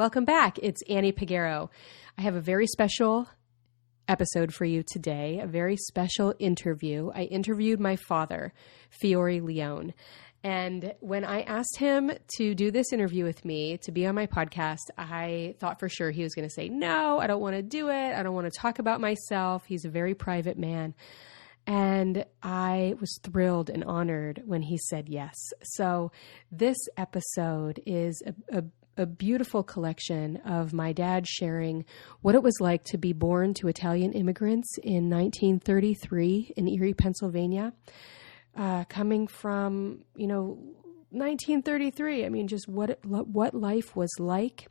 Welcome back. It's Annie Peguero. I have a very special episode for you today, a very special interview. I interviewed my father, Fiore Leone. And when I asked him to do this interview with me, to be on my podcast, I thought for sure he was going to say, no, I don't want to do it. I don't want to talk about myself. He's a very private man. And I was thrilled and honored when he said yes. So this episode is a beautiful collection of my dad sharing what it was like to be born to Italian immigrants in 1933 in Erie, Pennsylvania. Coming from, 1933. I mean, just what life was like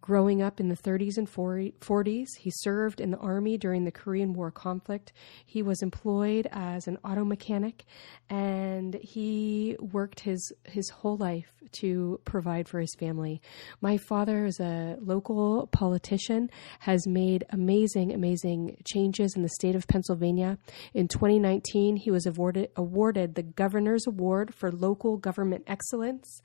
growing up in the 30s and 40s. He served in the Army during the Korean War conflict. He was employed as an auto mechanic, and he worked his whole life to provide for his family. My father is a local politician, has made amazing changes in the state of Pennsylvania. In 2019, he was awarded the Governor's Award for Local Government Excellence.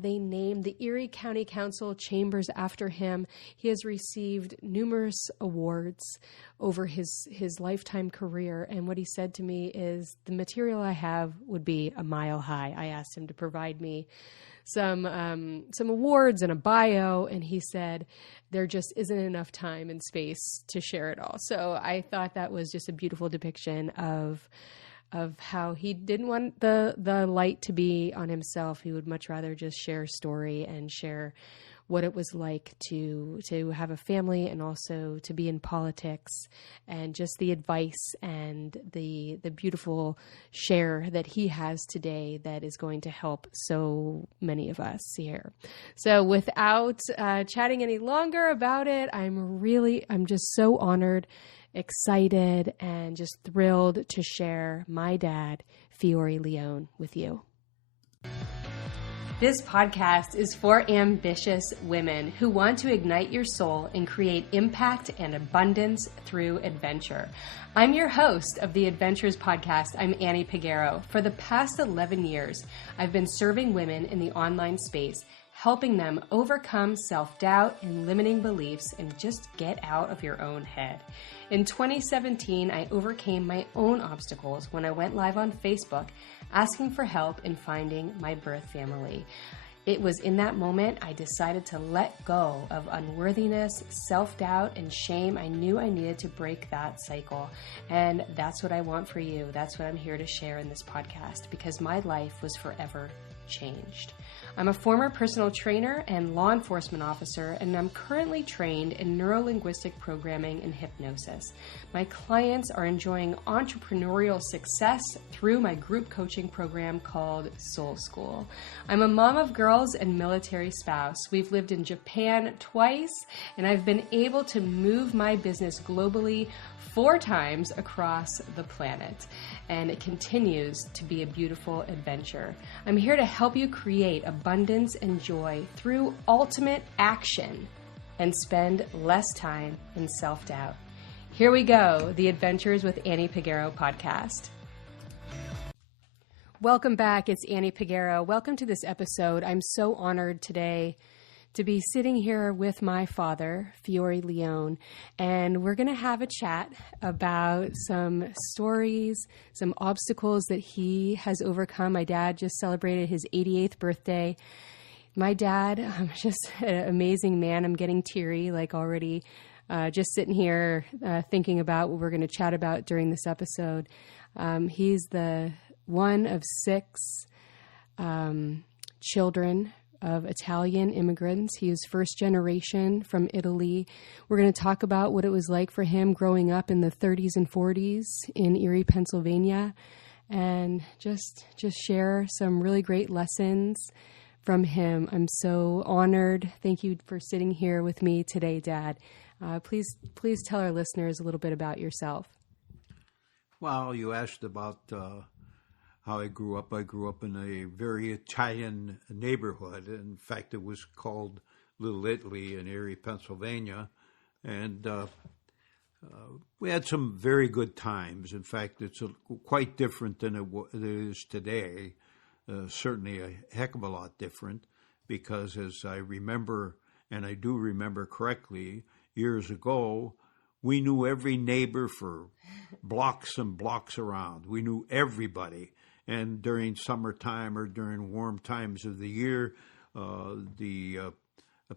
They named the Erie County Council chambers after him. He has received numerous awards over his lifetime career. And what he said to me is, the material I have would be a mile high. I asked him to provide me some awards and a bio, and he said there just isn't enough time and space to share it all. So I thought that was just a beautiful depiction of how he didn't want the light to be on himself. He would much rather just share story and share what it was like to have a family and also to be in politics, and just the advice and the beautiful share that he has today that is going to help so many of us here. So without chatting any longer about it, I'm just so honored, excited, and just thrilled to share my dad, Fiore Leone, with you. This podcast is for ambitious women who want to ignite your soul and create impact and abundance through adventure. I'm your host of the Adventures podcast. I'm Annie Peguero. For the past 11 years, I've been serving women in the online space, helping them overcome self-doubt and limiting beliefs and just get out of your own head. In 2017, I overcame my own obstacles when I went live on Facebook asking for help in finding my birth family. It was in that moment I decided to let go of unworthiness, self-doubt, and shame. I knew I needed to break that cycle. And that's what I want for you. That's what I'm here to share in this podcast, because my life was forever changed. I'm a former personal trainer and law enforcement officer, and I'm currently trained in neuro-linguistic programming and hypnosis. My clients are enjoying entrepreneurial success through my group coaching program called Soul School. I'm a mom of girls and military spouse. We've lived in Japan twice, and I've been able to move my business globally 4 times across the planet, and it continues to be a beautiful adventure. I'm here to help you create abundance and joy through ultimate action and spend less time in self-doubt. Here we go, the Adventures with Annie Peguero podcast. Welcome back. It's Annie Peguero. Welcome to this episode. I'm so honored today to be sitting here with my father, Fiore Leone, and we're going to have a chat about some stories, some obstacles that he has overcome. My dad just celebrated his 88th birthday. My dad, just an amazing man. I'm getting teary, like already, just sitting here thinking about what we're going to chat about during this episode. He's the one of 6 children of Italian immigrants. He is first generation from Italy. We're going to talk about what it was like for him growing up in the 30s and 40s in Erie, Pennsylvania, and just share some really great lessons from him. I'm so honored. Thank you for sitting here with me today, Dad. Please tell our listeners a little bit about yourself. Well, you asked about how I grew up. I grew up in a very Italian neighborhood. In fact, it was called Little Italy in Erie, Pennsylvania. And we had some very good times. In fact, it's quite different than it is today. Certainly a heck of a lot different, because as I remember and I do remember correctly, years ago, we knew every neighbor for blocks and blocks around. We knew everybody. And during summertime or during warm times of the year, the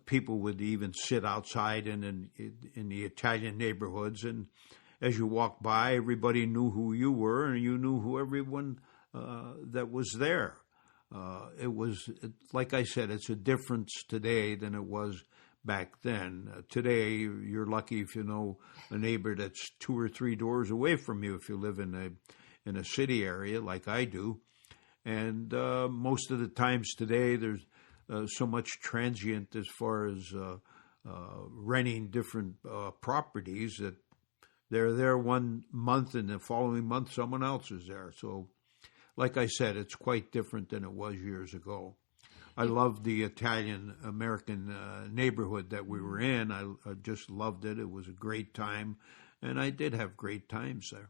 people would even sit outside in the Italian neighborhoods, and as you walked by, everybody knew who you were, and you knew who everyone that was there. Like I said, it's a difference today than it was back then. Today, you're lucky if you know a neighbor that's 2 or 3 doors away from you if you live in a city area like I do. And most of the times today, there's so much transient as far as renting different properties that they're there 1 month and the following month someone else is there. So, like I said, it's quite different than it was years ago. I loved the Italian-American neighborhood that we were in. I just loved it. It was a great time, and I did have great times there.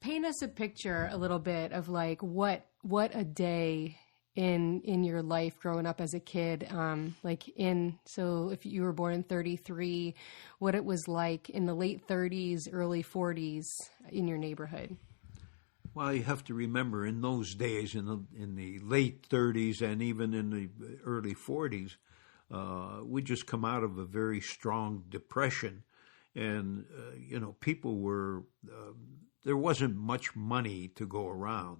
Paint us a picture a little bit of like what a day in your life growing up as a kid, so if you were born in 1933, what it was like in the late 1930s, early 1940s in your neighborhood. Well, you have to remember in those days, in the late 1930s and even in the early 1940s, we just come out of a very strong depression, and people were there wasn't much money to go around.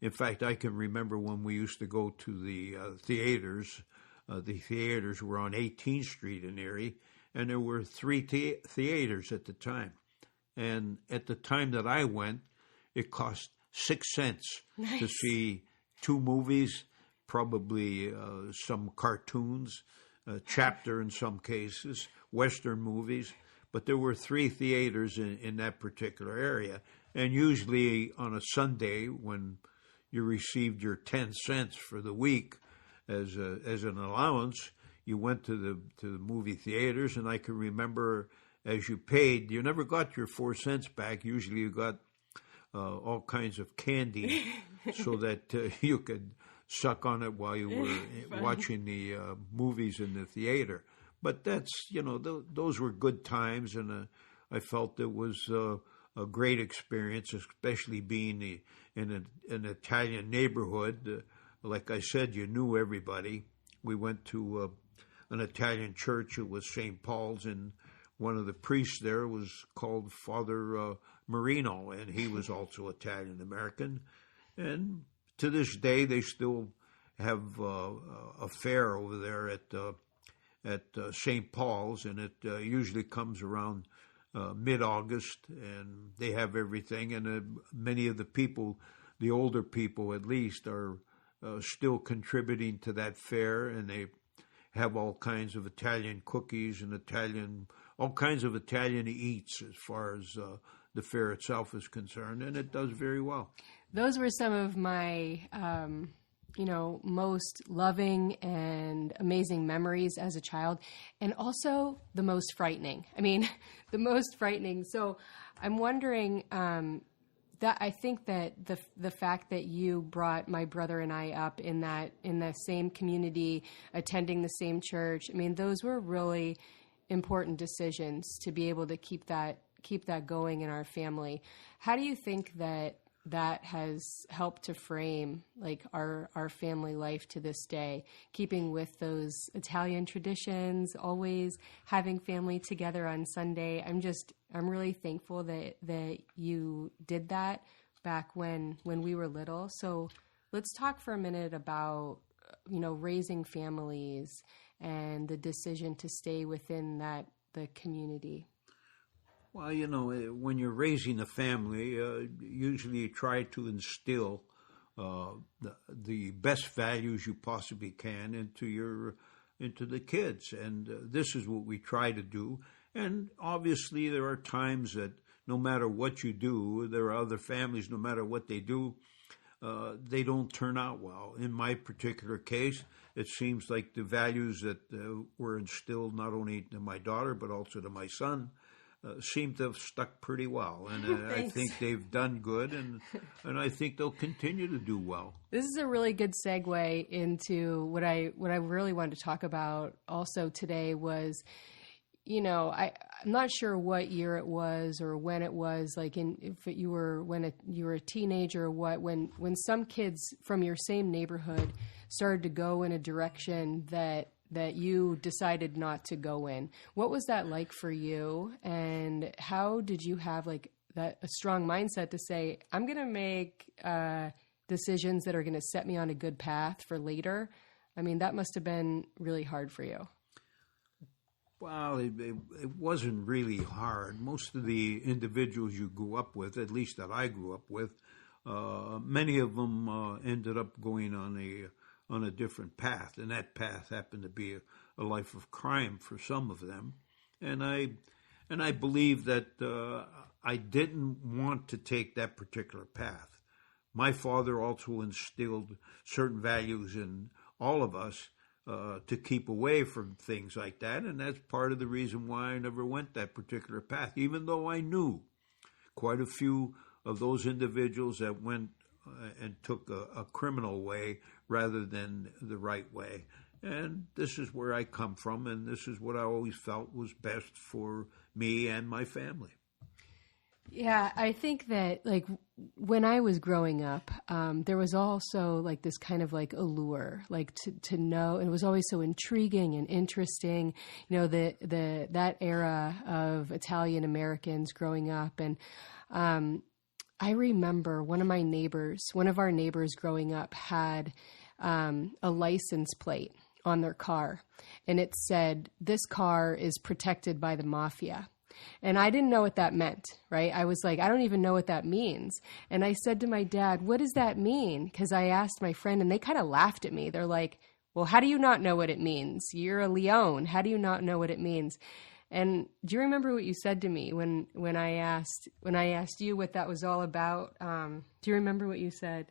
In fact, I can remember when we used to go to the theaters. The theaters were on 18th Street in Erie, and there were 3 theaters at the time. And at the time that I went, it cost 6 cents Nice. to see 2 movies, probably some cartoons, a chapter in some cases, Western movies. But there were 3 theaters in that particular area. And usually on a Sunday when you received your 10 cents for the week as an allowance, you went to the movie theaters, and I can remember as you paid, you never got your 4 cents back. Usually you got all kinds of candy so that you could suck on it while you were watching the movies in the theater. But that's, those were good times, and I felt it was a great experience, especially being in an Italian neighborhood. Like I said, you knew everybody. We went to an Italian church. It was St. Paul's, and one of the priests there was called Father Marino, and he was also Italian-American. And to this day, they still have a fair over there at St. Paul's, and it usually comes around mid-August, and they have everything. And many of the people, the older people at least, are still contributing to that fair, and they have all kinds of Italian cookies and all kinds of Italian eats as far as the fair itself is concerned, and it does very well. Those were some of my, most loving and amazing memories as a child, and also the most frightening. I mean, the most frightening. So I'm wondering that I think that the fact that you brought my brother and I up in the same community, attending the same church, I mean, those were really important decisions to be able to keep that going in our family. How do you think that has helped to frame like our family life to this day, keeping with those Italian traditions, always having family together on Sunday? I'm really thankful that you did that back when we were little. So let's talk for a minute about, raising families and the decision to stay within the community. Well, when you're raising a family, usually you try to instill the best values you possibly can into the kids, and this is what we try to do. And obviously, there are times that no matter what you do, there are other families. No matter what they do, they don't turn out well. In my particular case, it seems like the values that were instilled not only to my daughter but also to my son seem to have stuck pretty well, and I Thanks. think they've done good, and I think they'll continue to do well. This is a really good segue into what I really wanted to talk about also today was, I'm not sure what year it was or when it was, like you were a teenager or what, when some kids from your same neighborhood started to go in a direction that you decided not to go in. What was that like for you, and how did you have like that a strong mindset to say, I'm going to make decisions that are going to set me on a good path for later? I mean, that must have been really hard for you. Well, it wasn't really hard. Most of the individuals you grew up with, at least that I grew up with, many of them ended up going on a different path, and that path happened to be a life of crime for some of them. And I believe that I didn't want to take that particular path. My father also instilled certain values in all of us to keep away from things like that, and that's part of the reason why I never went that particular path, even though I knew quite a few of those individuals that went and took a criminal way rather than the right way. And this is where I come from, and this is what I always felt was best for me and my family. Yeah, I think that like when I was growing up, there was also like this kind of like allure, like to know, and it was always so intriguing and interesting, that era of Italian Americans growing up. And I remember one of our neighbors growing up had a license plate on their car, and it said, "This car is protected by the mafia." And I didn't know what that meant, right? I was like, I don't even know what that means. And I said to my dad, what does that mean? Because I asked my friend, and they kind of laughed at me. They're like, well, how do you not know what it means? You're a Leone. How do you not know what it means? And do you remember what you said to me when I asked you what that was all about? Do you remember what you said?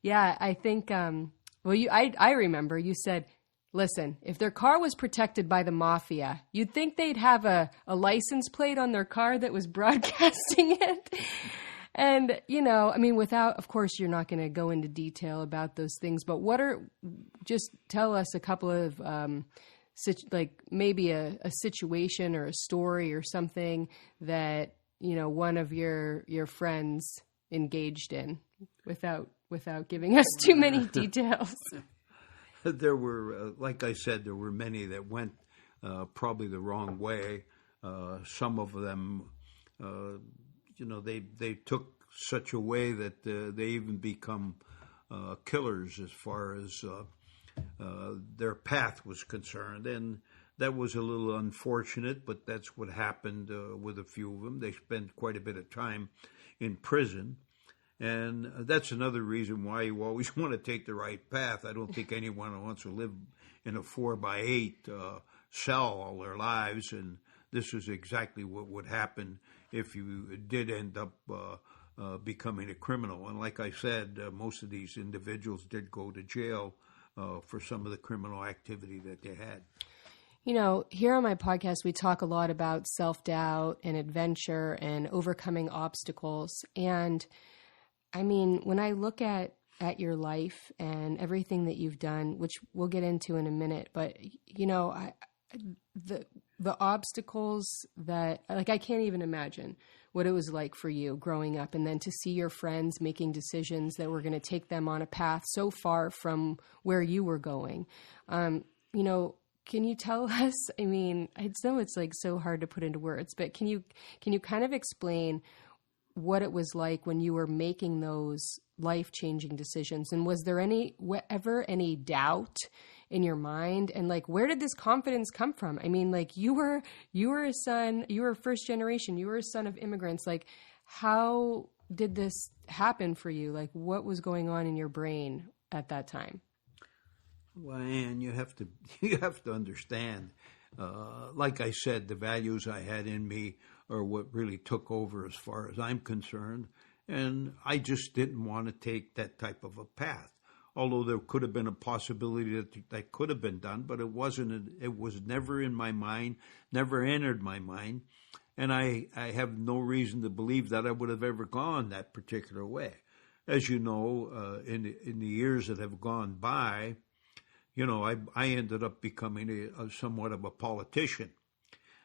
Yeah, I think, I remember you said, listen, if their car was protected by the mafia, you'd think they'd have a license plate on their car that was broadcasting it. And, without, of course, you're not going to go into detail about those things, but just tell us a couple of, maybe a situation or a story or something that, one of your friends engaged in without giving us too many details. There were, like I said, there were many that went probably the wrong way. Some of them, they took such a way that they even become killers as far as their path was concerned. And that was a little unfortunate, but that's what happened with a few of them. They spent quite a bit of time in prison. And that's another reason why you always want to take the right path. I don't think anyone wants to live in a 4x8 cell all their lives, and this is exactly what would happen if you did end up becoming a criminal. And like I said, most of these individuals did go to jail for some of the criminal activity that they had. Here on my podcast, we talk a lot about self-doubt and adventure and overcoming obstacles. And I mean, when I look at your life and everything that you've done, which we'll get into in a minute, but the obstacles that, like, I can't even imagine what it was like for you growing up, and then to see your friends making decisions that were going to take them on a path so far from where you were going. Can you tell us? I mean, I know it's like so hard to put into words, but can you kind of explain what it was like when you were making those life-changing decisions? And was there ever any doubt in your mind? And like, where did this confidence come from? I mean, like you were a son, you were first generation, you were a son of immigrants. Like, how did this happen for you? Like, what was going on in your brain at that time? Well, Anne, you have to understand, like I said, the values I had in me are what really took over as far as I'm concerned. And I just didn't want to take that type of a path. Although there could have been a possibility that could have been done, but it wasn't. It was never in my mind, never entered my mind And I have no reason to believe that I would have ever gone that particular way. As you know, in the years that have gone by, I ended up becoming a somewhat of a politician.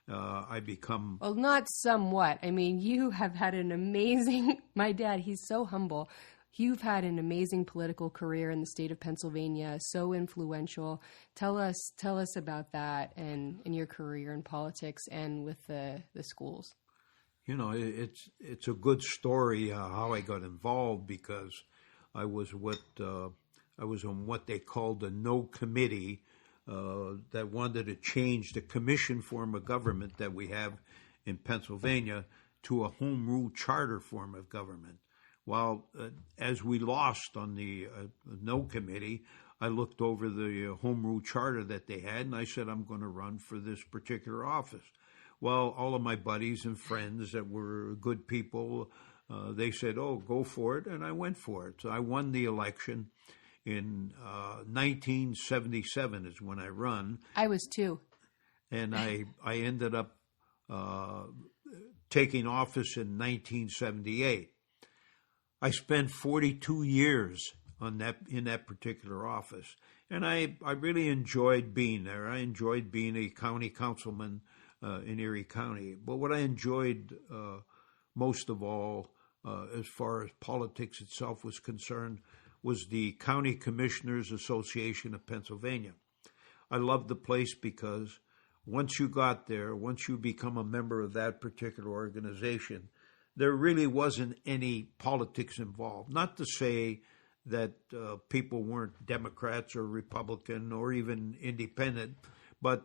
I become Well, not somewhat. I mean, you have had an amazing, my dad, he's so humble. You've had an amazing political career in the state of Pennsylvania, so influential. Tell us about that and in your career in politics and with the schools. It's a good story how I got involved because I was I was on what they called the No Committee that wanted to change the commission form of government that we have in Pennsylvania to a home rule charter form of government. Well, as we lost on the No Committee, I looked over the home rule charter that they had, and I said, I'm going to run for this particular office. Well, all of my buddies and friends that were good people, they said, oh, go for it, and I went for it. So I won the election in 1977 is when I run. I was too. And I ended up taking office in 1978. I spent 42 years in that particular office, and I really enjoyed being there. I enjoyed being a county councilman in Erie County. But what I enjoyed most of all, as far as politics itself was concerned, was the County Commissioners Association of Pennsylvania. I loved the place because once you got there, once you become a member of that particular organization, there really wasn't any politics involved. Not to say that people weren't Democrats or Republican or even independent, but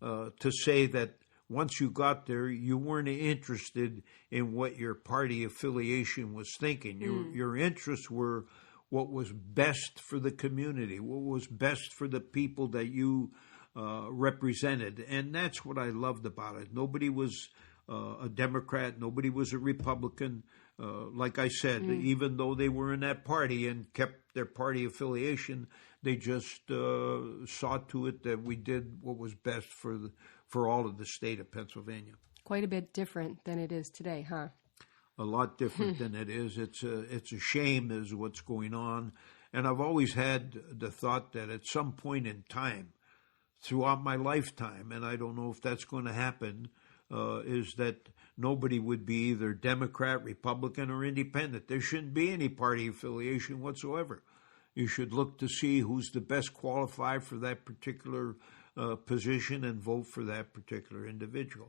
to say that once you got there, you weren't interested in what your party affiliation was thinking. Your interests were what was best for the community, what was best for the people that you represented. And that's what I loved about it. Nobody was a Democrat. Nobody was a Republican. Like I said, even though they were in that party and kept their party affiliation, they just saw to it that we did what was best for all of the state of Pennsylvania. Quite a bit different than it is today, huh? A lot different than it is. It's a shame is what's going on. And I've always had the thought that at some point in time, throughout my lifetime, and I don't know if that's going to happen, is that nobody would be either Democrat, Republican, or independent. There shouldn't be any party affiliation whatsoever. You should look to see who's the best qualified for that particular position and vote for that particular individual.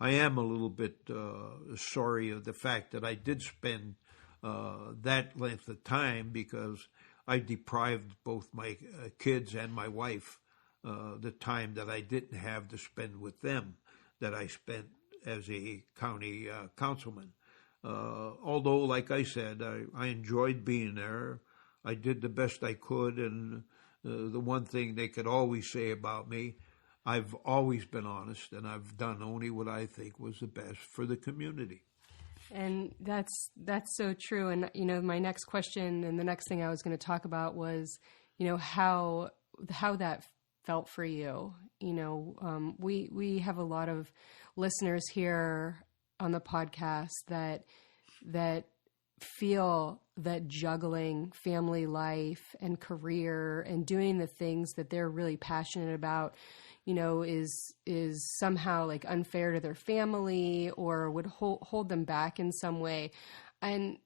I am a little bit sorry of the fact that I did spend that length of time because I deprived both my kids and my wife the time that I didn't have to spend with them that I spent as a county councilman. Although, like I said, I enjoyed being there. I did the best I could, and the one thing they could always say about me, I've always been honest, and I've done only what I think was the best for the community. And that's so true. And my next question and the next thing I was going to talk about was, how that felt for you. We have a lot of listeners here on the podcast that feel that juggling family life and career and doing the things that they're really passionate about, is somehow like unfair to their family or would hold them back in some way. And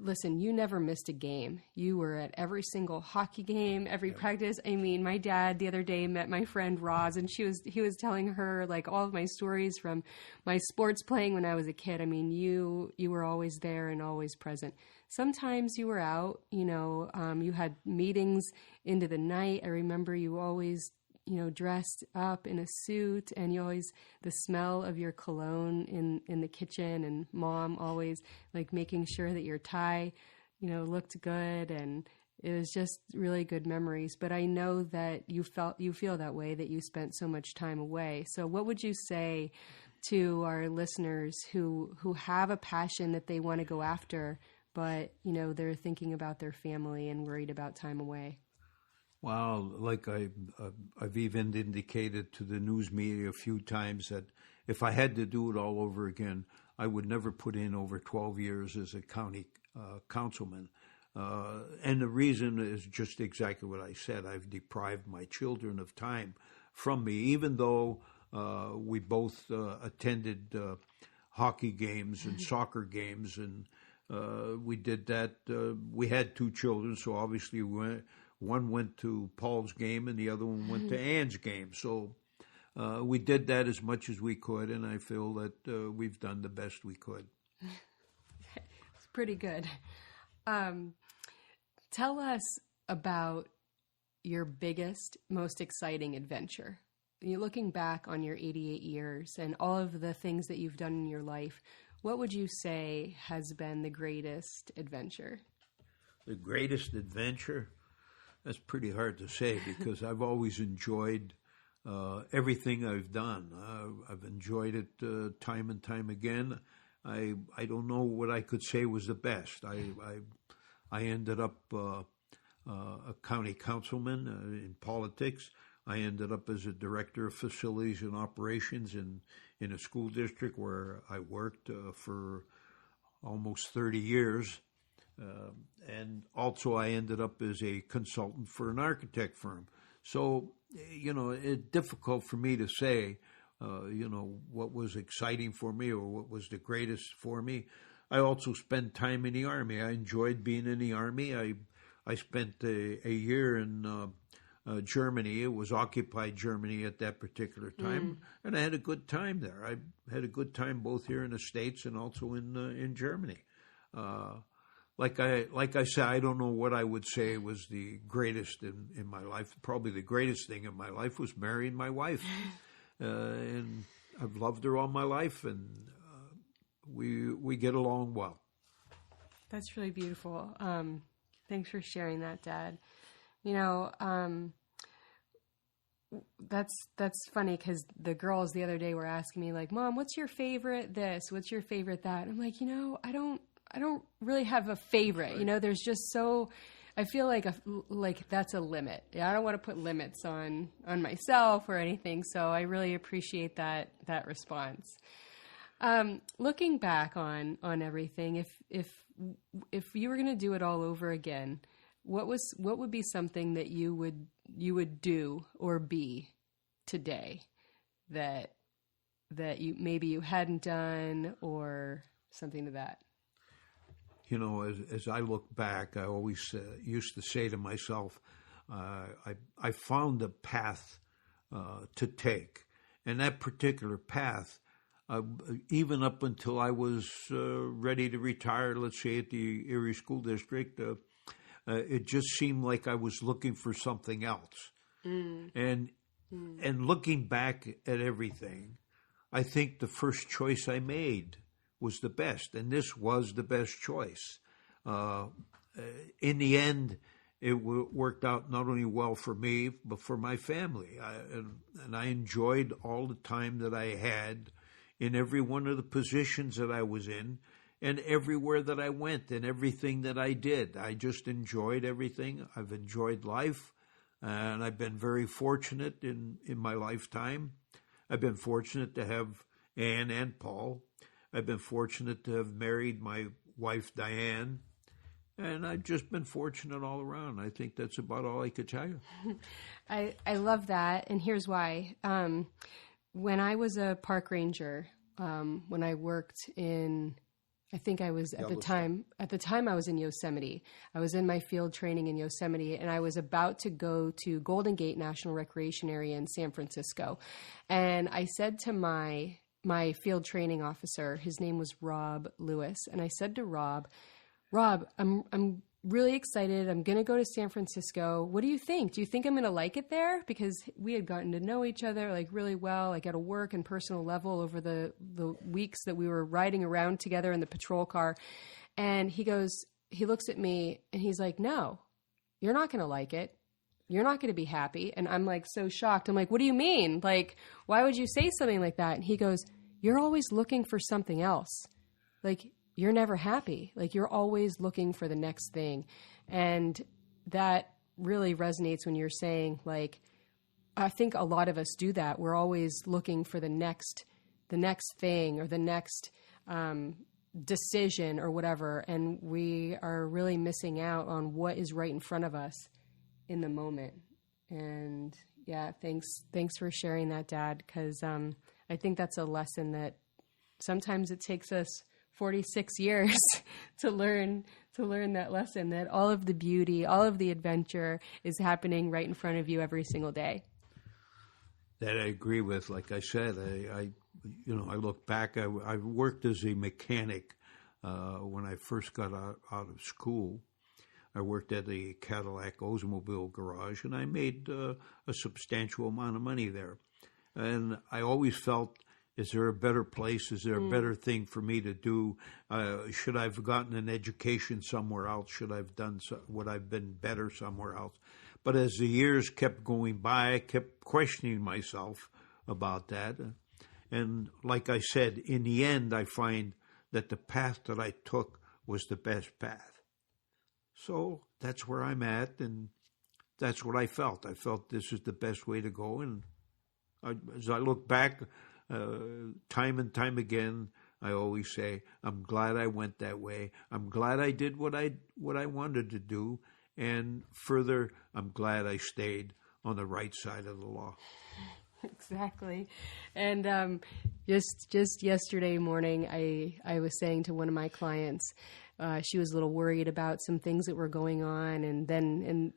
listen, you never missed a game. You were at every single hockey game, every practice. I mean, my dad the other day met my friend Roz, and he was telling her like all of my stories from my sports playing when I was a kid. I mean, you were always there and always present. Sometimes you were out, you had meetings into the night. I remember you always dressed up in a suit, and you always, the smell of your cologne in the kitchen, and mom always like making sure that your tie, looked good, and it was just really good memories. But I know that you feel that way, that you spent so much time away. So what would you say to our listeners who have a passion that they want to go after, but, they're thinking about their family and worried about time away? Well, like I've even indicated to the news media a few times that if I had to do it all over again, I would never put in over 12 years as a county councilman. And the reason is just exactly what I said. I've deprived my children of time from me, even though we both attended hockey games and soccer games, and we did that. We had two children, so obviously one went to Paul's game and the other one went to Ann's game. So we did that as much as we could, and I feel that we've done the best we could. It's pretty good. Tell us about your biggest, most exciting adventure. You're looking back on your 88 years and all of the things that you've done in your life, what would you say has been the greatest adventure? The greatest adventure? That's pretty hard to say because I've always enjoyed everything I've done. I've enjoyed it time and time again. I don't know what I could say was the best. I ended up a county councilman in politics. I ended up as a director of facilities and operations in a school district where I worked for almost 30 years. And also I ended up as a consultant for an architect firm. So, it's difficult for me to say, what was exciting for me or what was the greatest for me. I also spent time in the Army. I enjoyed being in the Army. I spent a year in Germany. It was occupied Germany at that particular time, and I had a good time there. I had a good time both here in the States and also in Germany. Like I said, I don't know what I would say was the greatest in my life. Probably the greatest thing in my life was marrying my wife, and I've loved her all my life, and we get along well. That's really beautiful. Thanks for sharing that, Dad. That's funny because the girls the other day were asking me like, Mom, what's your favorite this? What's your favorite that? And I'm like, I don't really have a favorite. Right. There's just I feel like that's a limit. I don't want to put limits on myself or anything. So I really appreciate that response. Looking back on everything, if you were going to do it all over again, what would be something that you would do or be today that you hadn't done or something to that? As I look back, I always used to say to myself, I found a path to take, and that particular path, even up until I was ready to retire, let's say at the Erie School District, it just seemed like I was looking for something else. And looking back at everything, I think the first choice I made was the best, and this was the best choice. In the end, it worked out not only well for me, but for my family. And I enjoyed all the time that I had in every one of the positions that I was in and everywhere that I went and everything that I did. I just enjoyed everything. I've enjoyed life, and I've been very fortunate in my lifetime. I've been fortunate to have Ann and Paul. I've been fortunate to have married my wife, Diane, and I've just been fortunate all around. I think that's about all I could tell you. I love that, and here's why. When I was a park ranger, when I worked in, I think I was at the time I was in Yosemite. I was in my field training in Yosemite, and I was about to go to Golden Gate National Recreation Area in San Francisco. And I said to my field training officer, his name was Rob Lewis, and I said to Rob, I'm really excited. I'm going to go to San Francisco. What do you think? Do you think I'm going to like it there? Because we had gotten to know each other like really well, like at a work and personal level over the weeks that we were riding around together in the patrol car. And he looks at me and he's like, no, you're not going to like it. You're not going to be happy. And I'm like so shocked. I'm like, what do you mean? Like, why would you say something like that? And he goes, you're always looking for something else. Like, you're never happy. Like, you're always looking for the next thing. And that really resonates when you're saying, like, I think a lot of us do that. We're always looking for the next next thing or the next decision or whatever, and we are really missing out on what is right in front of us in the moment. And yeah, thanks for sharing that, Dad, because I think that's a lesson that sometimes it takes us 46 years to learn that lesson, that all of the beauty, all of the adventure is happening right in front of you every single day. That I agree with. Like I said, I look back. I worked as a mechanic when I first got out of school. I worked at the Cadillac Oldsmobile garage, and I made a substantial amount of money there. And I always felt, is there a better place? Is there a better thing for me to do? Should I have gotten an education somewhere else? Should I have would I have been better somewhere else? But as the years kept going by, I kept questioning myself about that. And like I said, in the end, I find that the path that I took was the best path. So that's where I'm at, and that's what I felt. I felt this is the best way to go. And as I look back, time and time again, I always say, I'm glad I went that way. I'm glad I did what I wanted to do. And further, I'm glad I stayed on the right side of the law. Exactly. And just yesterday morning, I was saying to one of my clients, she was a little worried about some things that were going on, and then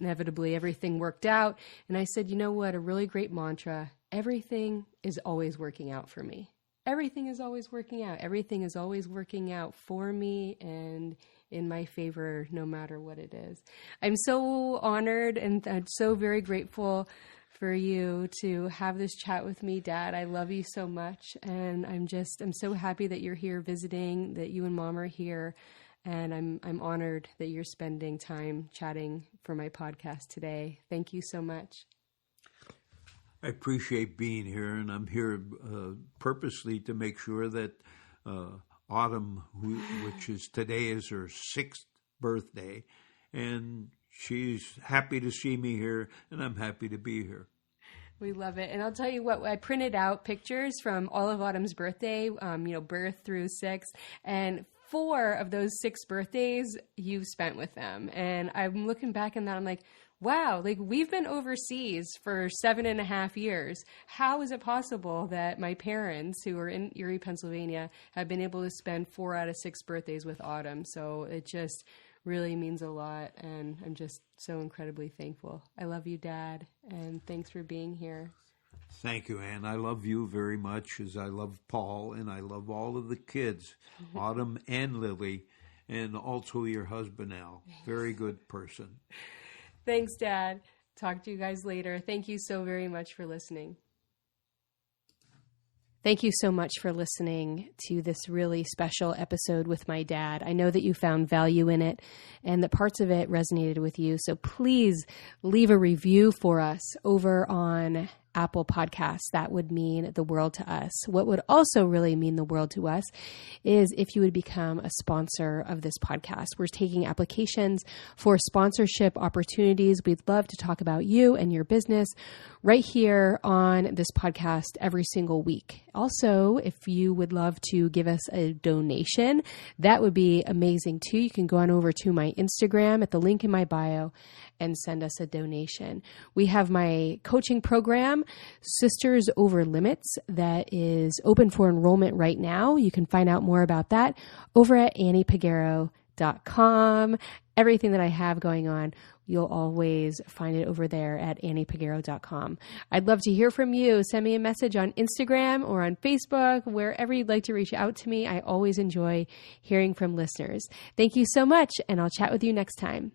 inevitably everything worked out. And I said, you know what, a really great mantra, everything is always working out for me. Everything is always working out. Everything is always working out for me and in my favor, no matter what it is. I'm so honored and I'm so very grateful for you to have this chat with me, Dad. I love you so much. And I'm so happy that you're here visiting, that you and Mom are here. And I'm honored that you're spending time chatting for my podcast today. Thank you so much. I appreciate being here, and I'm here purposely to make sure that Autumn, which is today, is her 6th birthday, and she's happy to see me here, and I'm happy to be here. We love it. And I'll tell you what, I printed out pictures from all of Autumn's birthday, birth through 6, and 4 of those 6 birthdays you've spent with them. And I'm looking back on that, I'm like, wow, like we've been overseas for 7.5 years. How is it possible that my parents, who are in Erie, Pennsylvania, have been able to spend 4 out of 6 birthdays with Autumn? So it just really means a lot, and I'm just so incredibly thankful. I love you, Dad, and thanks for being here. Thank you, Ann. I love you very much, as I love Paul, and I love all of the kids, Autumn and Lily, and also your husband, Al. Very good person. Thanks, Dad. Talk to you guys later. Thank you so very much for listening. Thank you so much for listening to this really special episode with my dad. I know that you found value in it and that parts of it resonated with you. So please leave a review for us over on Apple Podcasts. That would mean the world to us. What would also really mean the world to us is if you would become a sponsor of this podcast. We're taking applications for sponsorship opportunities. We'd love to talk about you and your business right here on this podcast every single week. Also, if you would love to give us a donation, that would be amazing too. You can go on over to my Instagram at the link in my bio and send us a donation. We have my coaching program, Sisters Over Limits, that is open for enrollment right now. You can find out more about that over at AnniePeguero.com. Everything that I have going on, you'll always find it over there at AnniePeguero.com. I'd love to hear from you. Send me a message on Instagram or on Facebook, wherever you'd like to reach out to me. I always enjoy hearing from listeners. Thank you so much, and I'll chat with you next time.